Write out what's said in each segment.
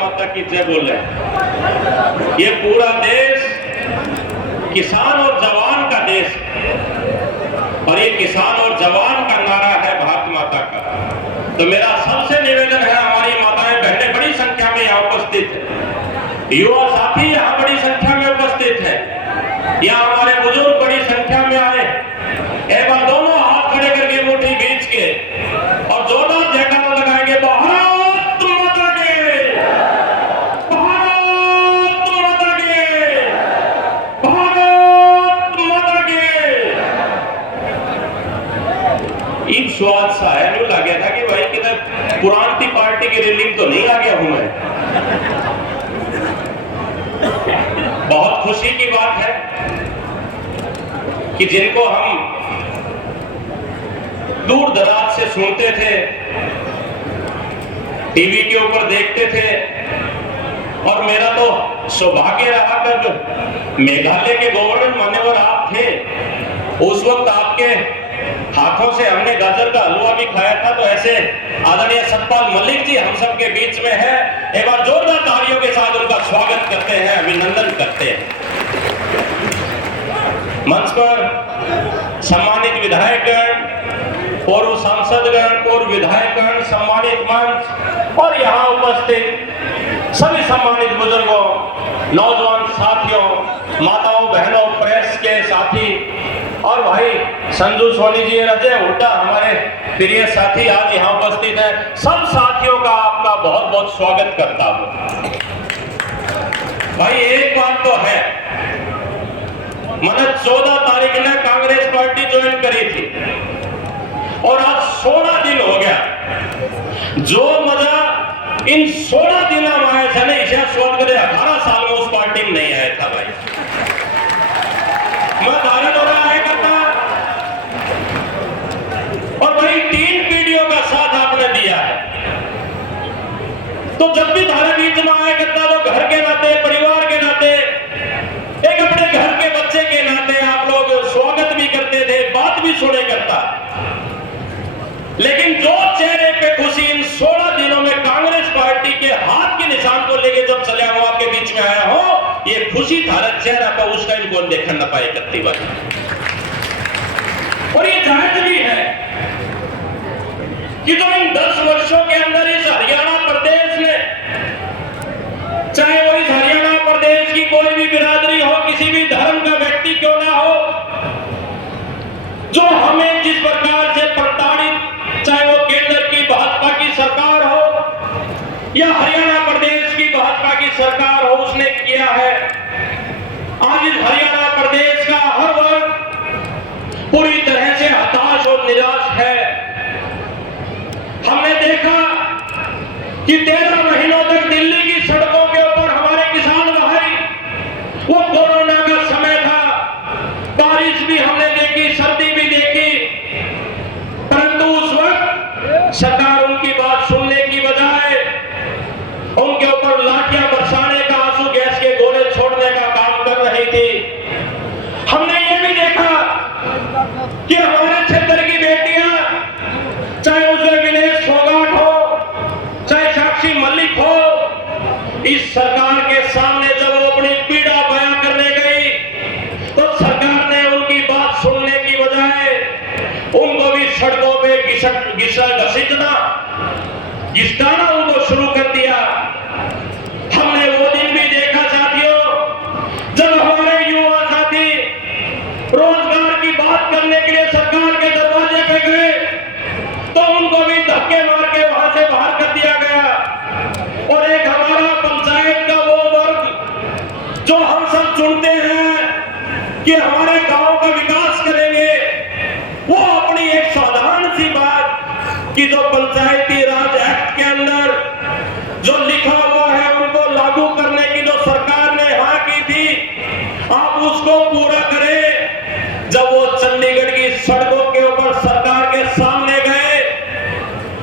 माता की जय बोले। ये पूरा देश किसान और जवान का देश है और ये किसान और जवान का नारा है भारत माता का। तो मेरा सबसे निवेदन है, हमारी माताएं बहनें बड़ी संख्या में यहाँ उपस्थित है, युवा साथी यहाँ बड़ी संख्या में उपस्थित है, यहाँ हमारे बुजुर्ग बड़ी संख्या में आए। एक बार दोनों हाथ खड़े करके मुट्ठी खींच के और जोरदार जयकारा लगाएंगे, भारत माता की, भारत माता की, भारत माता की। एक स्वाद सा है, न्यू लगे था कि भाई किधर पुरानी पार्टी की रिलीफ तो नहीं आ गया हूं मैं। बहुत खुशी की बात है कि जिनको हम दूर दराज से सुनते थे, टीवी के ऊपर देखते थे, और मेरा तो सौभाग्य रहा जब मेघालय के गवर्नर मान्यवर आप थे, उस वक्त आपके हाथों से हमने गाजर का हलवा भी खाया था। तो ऐसे आदरणीय सतपाल मलिक जी हम सबके बीच में है, एक बार जोरदार तालियों के साथ उनका स्वागत करते हैं, अभिनंदन करते हैं। मंच पर सम्मानित विधायकगण, पूर्व सांसदगण, पूर्व विधायकगण, सम्मानित मंच और यहाँ उपस्थित सभी सम्मानित बुजुर्गों, नौजवान साथियों, माताओं बहनों, प्रेस के साथी और भाई संजू सोनी जी और अजय हुड्डा हमारे प्रिय साथी आज यहाँ उपस्थित हैं, सब साथियों का आपका बहुत बहुत स्वागत करता हूँ। भाई एक बात तो है, मैंने 14 तारीख ने कांग्रेस पार्टी ज्वाइन करी थी और आज 16 दिन हो गया। जो मजा इन 16 दिनों में आया था ना, इसे सोच कर 18 साल में उस पार्टी में नहीं आया था भाई। मैं धारा दौरा आया करता और भाई 3 पीढ़ियों का साथ आपने दिया है। तो जब भी धारा बीच में आया करता तो घर के नाते, परिवार के नाते, एक अपने घर के बच्चे के नाते आप लोग स्वागत भी करते थे, बात भी सुने करता। लेकिन जो चेहरे पे खुशी इन 16 दिनों में कांग्रेस पार्टी के हाथ के निशान को लेके जब चले हूं आपके बीच में आया हो, ये खुशी भारत चेहरा पर उस टाइम कौन देखा न पाए करती बात। और ये जायज भी है कि जो इन 10 वर्षों के अंदर इस हरियाणा प्रदेश ने, चाहे वो इस हरियाणा प्रदेश की कोई भी बिरादरी हो, किसी भी धर्म का व्यक्ति क्यों ना हो, जो हमें जिस प्रकार से प्रताड़ित, चाहे वो केंद्र की भाजपा की सरकार हो या हरियाणा प्रदेश की भाजपा की सरकार हो, उसने किया है। आज इस हरियाणा प्रदेश का हर वर्ग पूरी तरह से हताश और निराश है। हमने देखा कि 13 महीनों तक दिल्ली की सड़कों के ऊपर हमारे किसान भाई, वो कोरोना का समय था, बारिश भी हमने देखी, सर्दी भी देखी, परंतु उस वक्त सरकार उनकी बात सुनने की बजाय उनके ऊपर लाठियां बरसाने का, आंसू गैस के गोले छोड़ने का काम कर रही थी। हमने ये भी देखा कि हमारे क्षेत्र की बेटियां, चाहे उसमें विनेश फोगाट हो, चाहे साक्षी मलिक हो, इस सरकार के सामने जब वो अपनी पीड़ा बयां करने गई तो सरकार ने उनकी बात सुनने की बजाय उनको भी सड़कों पे घिसटाना उनको शुरू कर दिया। हमने वो दिन भी देखा साथियों, जब हमारे युवा साथी रोजगार की बात करने के लिए सरकार के दरवाजे पे गए तो उनको भी धक्के मार के वहां से बाहर कर दिया गया। और एक हमारा पंचायत का वो वर्ग जो हम सब चुनते हैं कि हमारे गांव का विकास करेंगे, वो अपनी एक साधारण सी बात कि जो पंचायती राज एक्ट के अंदर जो लिखा हुआ है उनको लागू करने की जो सरकार ने हाँ की थी, आप उसको पूरा करें। जब वो चंडीगढ़ की सड़कों के ऊपर सरकार के सामने गए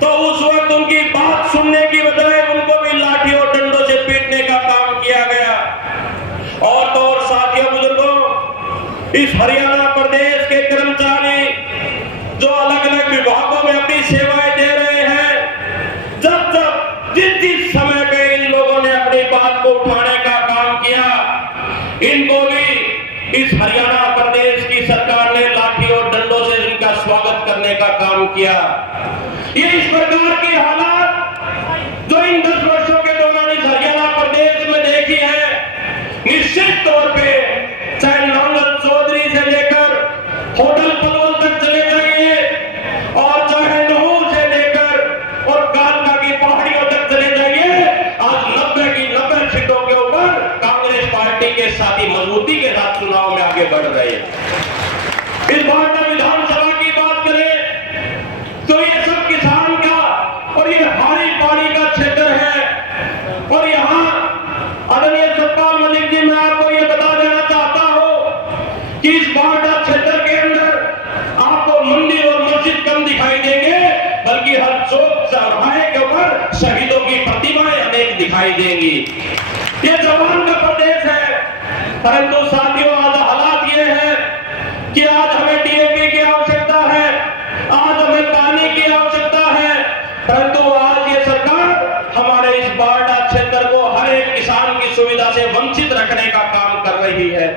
तो उस वक्त उनकी बात सुनने की बजाय उनको भी लाठी और डंडों से पीटने का काम किया गया। और तो और साथियों, बुजुर्गों, इस हरियाणा प्रदेश के कर्मचारी जो अलग अलग विभागों में अपनी सेवाएं दे रहे हैं, जब जिस समय पे इन लोगों ने इस हरियाणा प्रदेश की सरकार ने लाठी और डंडों से इनका स्वागत करने का काम किया। ये इस प्रकार की हालात जो इन 10 वर्षों के दौरान इस हरियाणा प्रदेश में देखी है, निश्चित तौर पे चाहे नांगल चौधरी से लेकर होटल पलवल तक चले जाइए और चाहे नूर से लेकर और कालका की पहाड़ियों तक चले जाइए, आज 90 की 90 सीटों के ऊपर कांग्रेस पार्टी के साथी मजबूती के साथ चुनाव में आगे बढ़ रहे हैं। इस बार का विधानसभा की बात करें तो ये सब किसान का और ये हारी पानी का क्षेत्र है। और यहाँ आदरणीय सतपाल मलिक जी, मैं आपको ये बता देना चाहता हूं कि इस बारडा क्षेत्र के अंदर आपको मंदिर और मस्जिद कम दिखाई देंगे, बल्कि हर चौक चौराहे के ऊपर शहीदों की प्रतिमाएं अनेक दिखाई देंगी। ये जवान का प्रदेश है, परंतु साथियों आज हालात ये है कि आज हमें डीएपी की आवश्यकता है, आज हमें पानी की आवश्यकता है, परंतु आज ये सरकार हमारे इस बारडा क्षेत्र को हर एक किसान की सुविधा से वंचित रखने का काम कर रही है।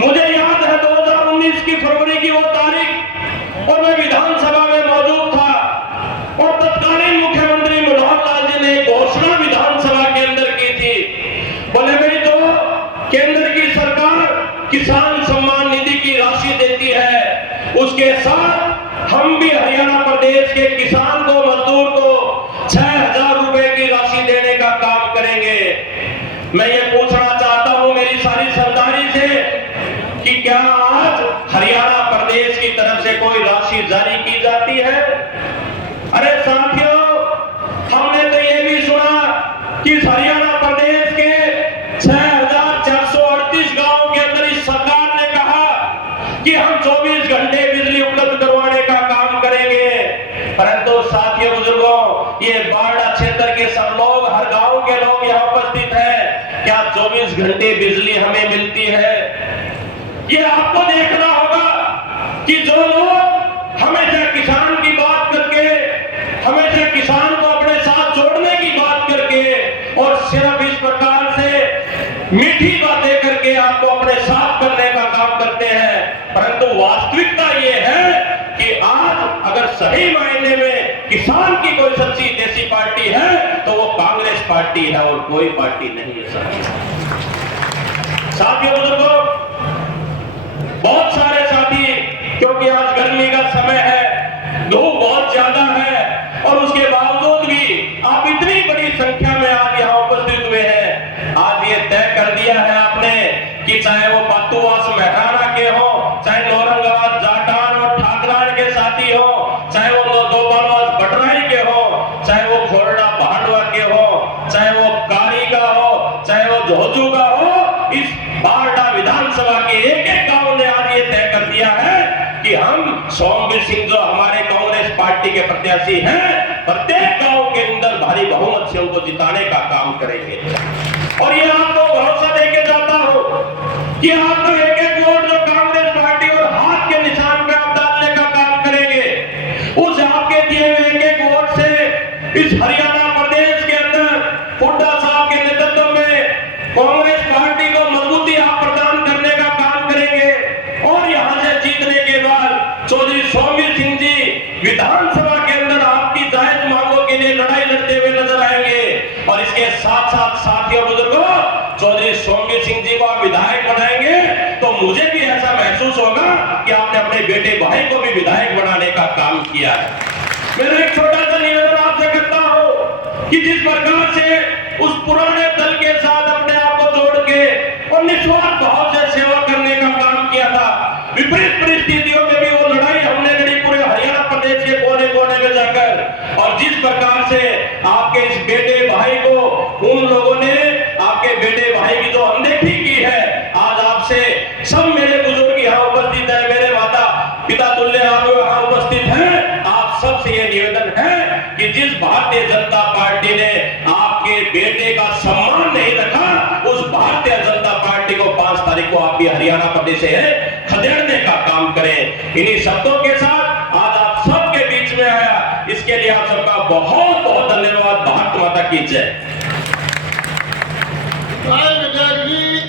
मुझे याद है 2019 की फरवरी की वो तारीख, और मैं विधानसभा में मौजूद था और तत्कालीन मुख्यमंत्री मनोहर लाल जी ने घोषणा विधानसभा के अंदर की थी। बोले भाई, तो केंद्र की सरकार किसान सम्मान निधि की राशि देती है, उसके साथ हम भी हरियाणा प्रदेश के किसान को, मजदूर को 6000 रुपए की राशि देने का काम करेंगे। मैं ये पूछना चाहता हूं मेरी सारी सरदारी से कि क्या आज हरियाणा प्रदेश की तरफ से कोई राशि जारी की जाती है? अरे साथियों, हमने तो ये भी सुना कि हरियाणा प्रदेश के 6438 गांवों के अंदर इस सरकार ने कहा कि हम 24 घंटे बिजली उपलब्ध करवाने का काम करेंगे। परंतु साथियों, बुजुर्गों, ये बारडा क्षेत्र के सब लोग, हर गांव के लोग यहाँ उपस्थित हैं, क्या 24 घंटे बिजली हमें मिलती है? ये आपको देखना होगा कि जो लोग हमेशा किसान की बात करके, हमेशा किसान को अपने साथ जोड़ने की बात करके और सिर्फ इस प्रकार से मीठी बातें करके आपको अपने साथ करने का काम करते हैं, परंतु वास्तविकता ये है कि आज अगर सही मायने में किसान की कोई सच्ची देसी पार्टी है तो वो कांग्रेस पार्टी है और कोई पार्टी नहीं है। साथियों, बुजुर्गों, बहुत सारे साथी, क्योंकि आज गर्मी का समय है, धूप बहुत ज्यादा है, और उसके बावजूद भी आप इतनी बड़ी संख्या में आज यहाँ उपस्थित हुए हैं। आज ये तय कर दिया है आपने कि चाहे वो पातुवास मेहराना के हो, चाहे नौरंगाबाद जाटान और ठाकरान के साथी हो, चाहे वो दोबारवास बटराई के हो, चाहे वो खोरडा भाटवा के हो, चाहे वो कारी का हो, चाहे वो झोजू का हो, इस बारडा विधानसभा के एक-एक गांव ने आज ये तय कर दिया है कि हम सोमवीर सिंह जो हमारे कांग्रेस पार्टी के प्रत्याशी हैं, प्रत्येक गांव के अंदर भारी बहुमत से उनको जिताने का काम करेंगे। और ये आपको भरोसा देके जाता हूं कि आपको एक-एक वोट जो कांग्रेस पार्टी और हाथ के निशान पे आप डालने का काम करेंगे, उस आपके दिए हुए एक-एक वोट से इस हरियाणा प्रदेश के अंदर हुड्डा साहब के नेतृत्व में कांग्रेस पार्टी को मजबूती आप प्रदान करने का काम करेंगे। और यहां से जीतने के बाद चौधरी सोमवीर सिंह जी विधानसभा के अंदर आपकी जायज मांगों के लिए लड़ाई लड़ते हुए नजर आएंगे। और इसके साथ साथ साथियों, बुजुर्गों, चौधरी सोमवीर सिंह जी को आप विधायक बनाएंगे तो मुझे भी ऐसा महसूस होगा कि आपने अपने बेटे भाई को भी विधायक बनाने का काम किया है। मेरा एक छोटा सा निवेदन आपसे करता हूं कि जिस प्रकार से उस पुराने दल के साथ अपने आप को जोड़ के और निस्वार्थ भाव से सेवा करने का काम किया था, विपरीत परिस्थितियों में भी वो लड़ाई हमने लड़ी पूरे हरियाणा प्रदेश के कोने कोने में जाकर, और जिस प्रकार से आपके इस बेटे भाई को उन लोगों ने, आपके बेटे भाई की जो अनदेखी की है, आज आपसे सब मेरे बुजुर्ग यहाँ उपस्थित है, मेरे माता पिता तुल्य आप यहाँ उपस्थित हैं, आप सबसे ये निवेदन है कि जिस भारतीय जनता पार्टी ने आपके बेटे का सम्मान नहीं रखा, उस भारतीय जनता पार्टी को 5 तारीख को आप भी हरियाणा प्रदेश से खदेड़ने का काम करें। इन्हीं शब्दों के साथ आज आप सबके बीच में आया, इसके लिए आप सबका बहुत बहुत धन्यवाद। भारत माता की जय।